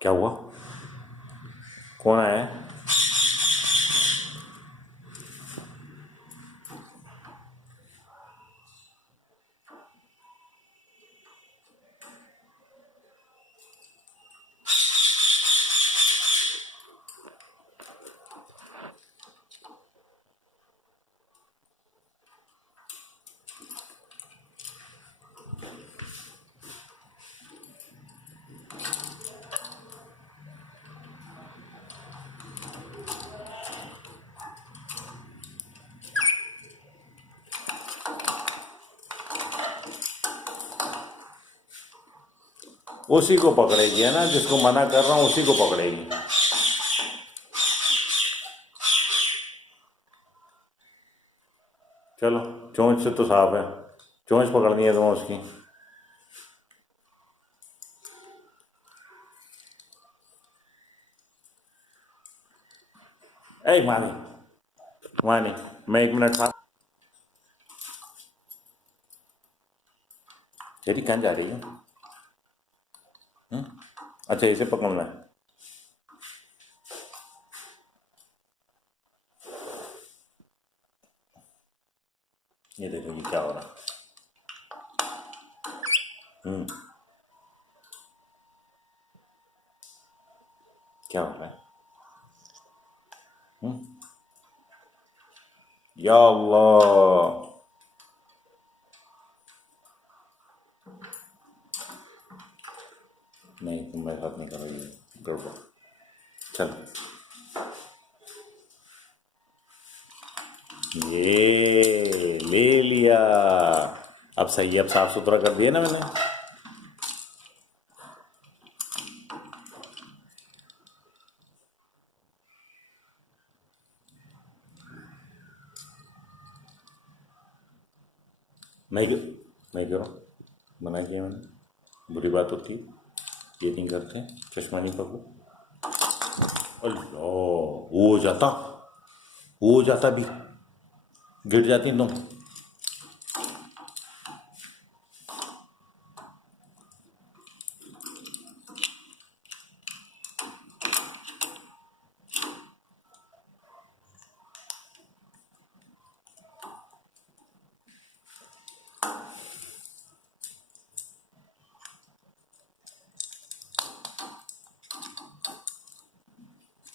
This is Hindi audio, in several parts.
क्या हुआ? कौन आया है? उसी को पकड़ेगी, है ना? जिसको मना कर रहा हूँ उसी को पकड़ेगी। चलो, चोंच से तो साफ है। चोंच पकड़नी है तुम्हें उसकी। ए मानी, मानी, मैं 1 मिनट था। तेरी कहाँ जा रही हो? अच्छा, इसे पकड़ना है। ये देखो ये क्या हो रहा है। हम्म क्या हो रहा है? या अल्लाह। नहीं, तुम मेरे साथ नहीं करोगी गड़बड़। चल, ये ले लिया। अब सही है, अब साफ सुथरा कर दिया ना मैंने। नहीं नहीं करो, मना किया मैंने। बुरी बात होती है, ये नहीं करते। चश्मा नहीं पकड़ो। अल्लाह, वो हो जाता भी। गिर जाती तुम।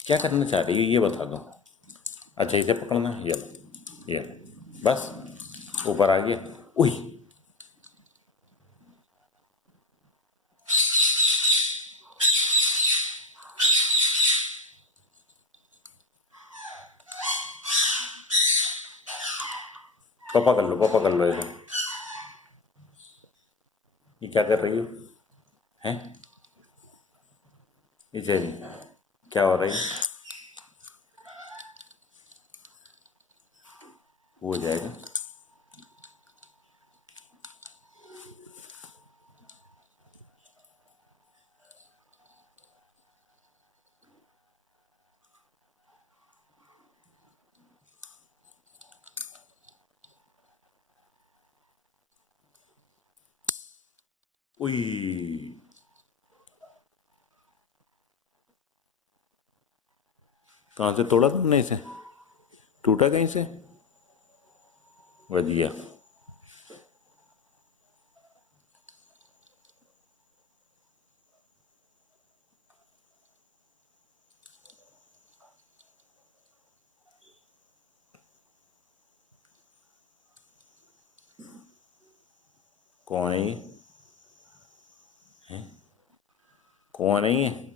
क्या करना चाह रही है ये बता दो। अच्छा, इसे पकड़ना है, ये बस ऊपर आ गया। उई, पापा कर लो, पापा कर लो इसे। ये क्या कर रही हो? हैं? ये चली, क्या हो रही है? वो हो जाएगा। उई, कहाँ से तोड़ा तुमने इसे? टूटा कहीं से? बढ़िया। कौन है ये? कौन है ये?